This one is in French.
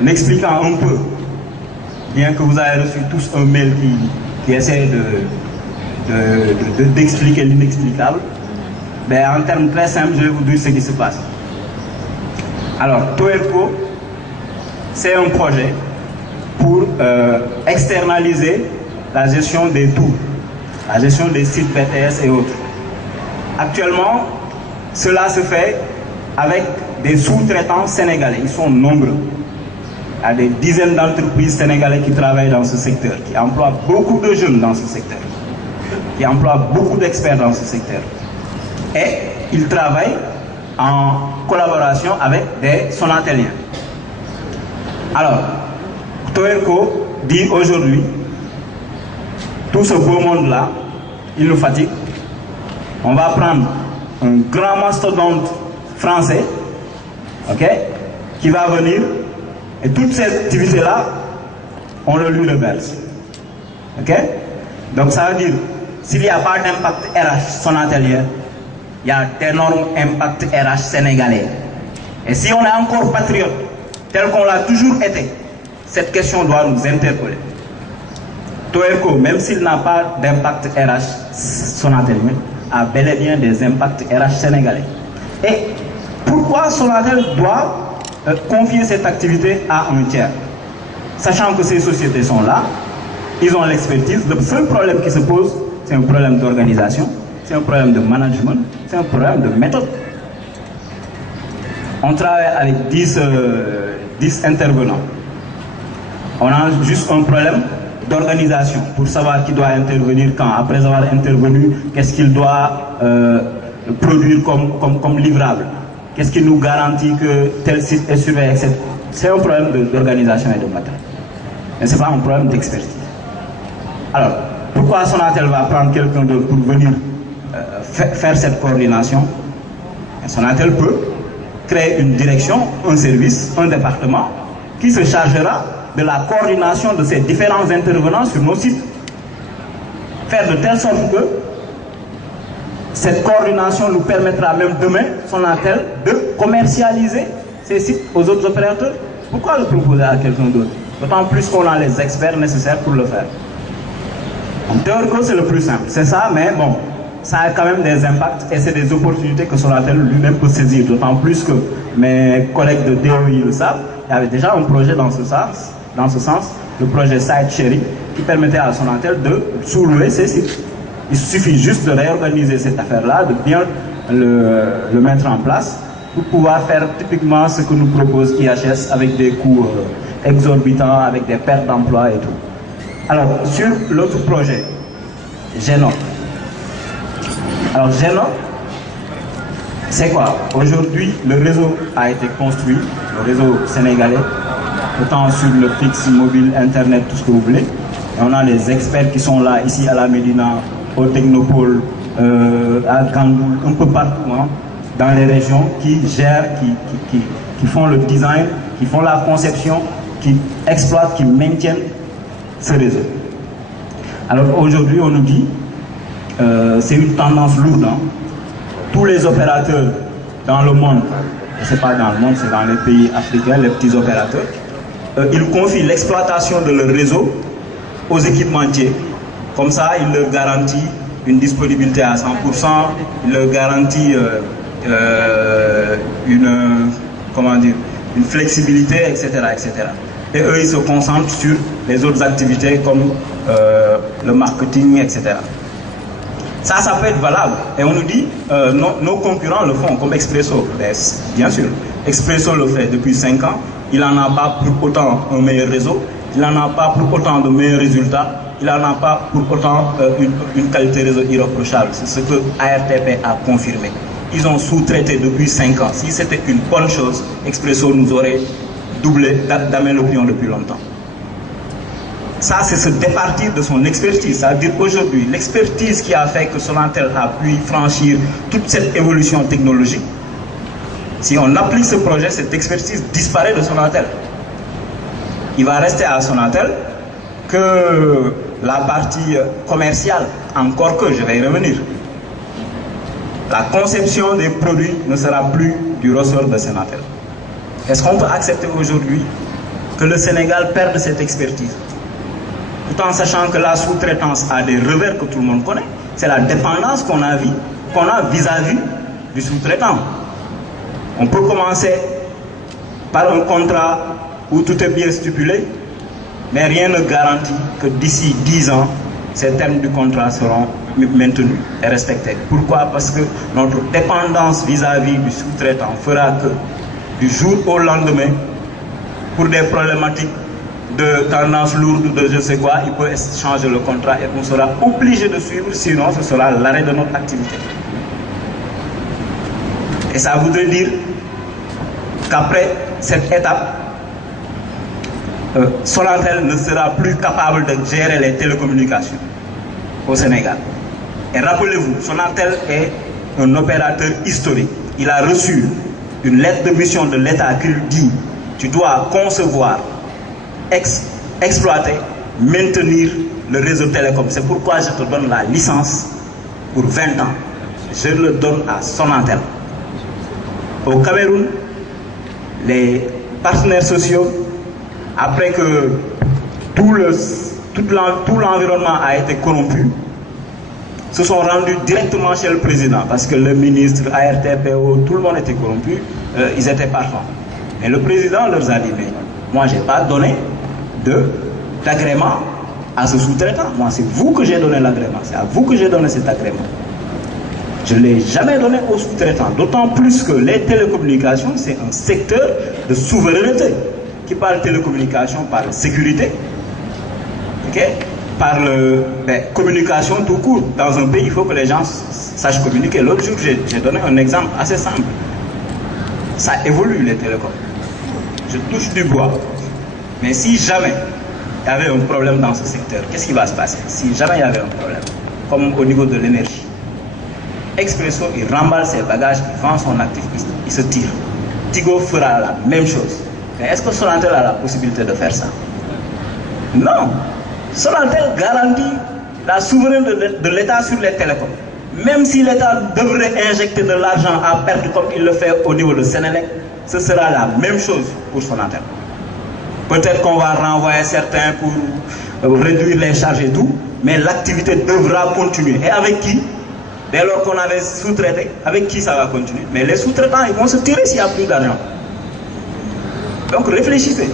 en expliquant un peu, bien que vous avez reçu tous un mail qui essaie d'expliquer l'inexplicable, ben, en termes très simples, je vais vous dire ce qui se passe. Alors, Toerco, c'est un projet pour externaliser la gestion des tours, la gestion des sites BTS et autres. Actuellement, cela se fait avec des sous-traitants sénégalais. Ils sont nombreux. Il y a des dizaines d'entreprises sénégalaises qui travaillent dans ce secteur, qui emploient beaucoup de jeunes dans ce secteur, qui emploient beaucoup d'experts dans ce secteur. Et ils travaillent en collaboration avec des Sonateliens. Alors, Toerco dit aujourd'hui, tout ce beau monde-là, il nous fatigue. On va prendre un grand mastodonte français, ok, qui va venir, et toute cette activité-là, on le lui reverse. Ok? Donc ça veut dire, s'il n'y a pas d'impact RH Sonatel, il y a d'énormes impacts RH sénégalais. Et si on est encore patriote, tel qu'on l'a toujours été, cette question doit nous interpeller. Toerco, même s'il n'a pas d'impact RH Sonatel, a bel et bien des impacts RH sénégalais. Et pourquoi Sonatel doit confier cette activité à un tiers? Sachant que ces sociétés sont là, ils ont l'expertise. Le seul problème qui se pose, c'est un problème d'organisation, c'est un problème de management, c'est un problème de méthode. On travaille avec 10 intervenants. On a juste un problème d'organisation pour savoir qui doit intervenir quand. Après avoir intervenu, qu'est-ce qu'il doit produire comme livrable. Qu'est-ce qui nous garantit que tel site est surveillé, etc. C'est un problème d'organisation et de matériel. Mais ce n'est pas un problème d'expertise. Alors, pourquoi Sonatel va prendre quelqu'un d'autre pour venir faire cette coordination? Sonatel peut créer une direction, un service, un département qui se chargera de la coordination de ces différents intervenants sur nos sites. Faire de telle sorte que cette coordination nous permettra même demain, Sonatel, de commercialiser ces sites aux autres opérateurs. Pourquoi le proposer à quelqu'un d'autre? D'autant plus qu'on a les experts nécessaires pour le faire. En théorie, c'est le plus simple. C'est ça, mais bon, ça a quand même des impacts et c'est des opportunités que Sonatel lui-même peut saisir. D'autant plus que mes collègues de DOI le savent. Il y avait déjà un projet dans ce sens, le projet Site Sharing, qui permettait à Sonatel de sous-louer ces sites. Il suffit juste de réorganiser cette affaire-là, de bien le mettre en place pour pouvoir faire typiquement ce que nous propose IHS avec des coûts exorbitants, avec des pertes d'emploi et tout. Alors, sur l'autre projet, Geno. Alors, Geno, c'est quoi? Aujourd'hui, le réseau a été construit, le réseau sénégalais, autant sur le fixe, mobile, internet, tout ce que vous voulez. Et on a les experts qui sont là, ici à la Médina, au Technopole, à Gandoul, un peu partout, hein, dans les régions, qui gèrent, qui font le design, qui font la conception, qui exploitent, qui maintiennent ce réseau. Alors aujourd'hui, on nous dit, c'est une tendance lourde, hein. Tous les opérateurs dans le monde, je ne sais pas dans le monde, c'est dans les pays africains, les petits opérateurs, ils confient l'exploitation de leur réseau aux équipementiers. Comme ça, il leur garantit une disponibilité à 100%, il leur garantit une flexibilité, etc., etc. Et eux, ils se concentrent sur les autres activités comme le marketing, etc. Ça peut être valable. Et on nous dit, nos concurrents le font, comme Expresso. Bien sûr, Expresso le fait depuis 5 ans. Il n'en a pas pour autant un meilleur réseau. Il n'en a pas pour autant de meilleurs résultats. Il n'en a pas pour autant une qualité réseau irréprochable. C'est ce que ARTP a confirmé. Ils ont sous-traité depuis 5 ans. Si c'était une bonne chose, Expresso nous aurait doublé d'amène l'opinion depuis longtemps. Ça, c'est se départir de son expertise. Ça veut dire qu'aujourd'hui, l'expertise qui a fait que Sonatel a pu franchir toute cette évolution technologique, si on applique ce projet, cette expertise disparaît de Sonatel. Il va rester à Sonatel que la partie commerciale, encore que je vais y revenir. La conception des produits ne sera plus du ressort de Sonatel. Est-ce qu'on peut accepter aujourd'hui que le Sénégal perde cette expertise. Tout en sachant que la sous-traitance a des revers que tout le monde connaît, c'est la dépendance qu'on a vis-à-vis du sous-traitant. On peut commencer par un contrat où tout est bien stipulé, mais rien ne garantit que d'ici 10 ans, ces termes du contrat seront maintenus et respectés. Pourquoi? Parce que notre dépendance vis-à-vis du sous-traitant fera que du jour au lendemain, pour des problématiques de tendance lourde ou de je sais quoi, il peut changer le contrat et on sera obligé de suivre, sinon ce sera l'arrêt de notre activité. Et ça voudrait dire qu'après cette étape, Sonatel ne sera plus capable de gérer les télécommunications au Sénégal. Et rappelez-vous, Sonatel est un opérateur historique. Il a reçu une lettre de mission de l'État qui lui dit « Tu dois concevoir, exploiter, maintenir le réseau télécom. C'est pourquoi je te donne la licence pour 20 ans. Je le donne à Sonatel. » Au Cameroun, les partenaires sociaux, après que tout l'environnement a été corrompu, se sont rendus directement chez le président parce que le ministre, ARTPO, tout le monde était corrompu, ils étaient partants. Et le président leur a dit, mais moi je n'ai pas donné d'agrément à ce sous-traitant. Moi c'est vous que j'ai donné l'agrément, c'est à vous que j'ai donné cet agrément. Je ne l'ai jamais donné aux sous-traitants, d'autant plus que les télécommunications, c'est un secteur de souveraineté. Qui parle télécommunications, parle sécurité, parle communication tout court. Dans un pays, il faut que les gens sachent communiquer. L'autre jour, j'ai donné un exemple assez simple. Ça évolue, les télécoms. Je touche du bois. Mais si jamais il y avait un problème dans ce secteur, qu'est-ce qui va se passer? Si jamais il y avait un problème, comme au niveau de l'énergie, Expresso, il remballe ses bagages, il vend son actif, il se tire. Tigo fera la même chose. Mais est-ce que Sonatel a la possibilité de faire ça? Non. Sonatel garantit la souveraineté de l'État sur les télécoms. Même si l'État devrait injecter de l'argent à perte comme il le fait au niveau de Sénélec, ce sera la même chose pour Sonatel. Peut-être qu'on va renvoyer certains pour réduire les charges et tout, mais l'activité devra continuer. Et avec qui? Dès lors qu'on avait sous-traité, avec qui ça va continuer? Mais les sous-traitants, ils vont se tirer s'il n'y a plus d'argent. Donc réfléchissez.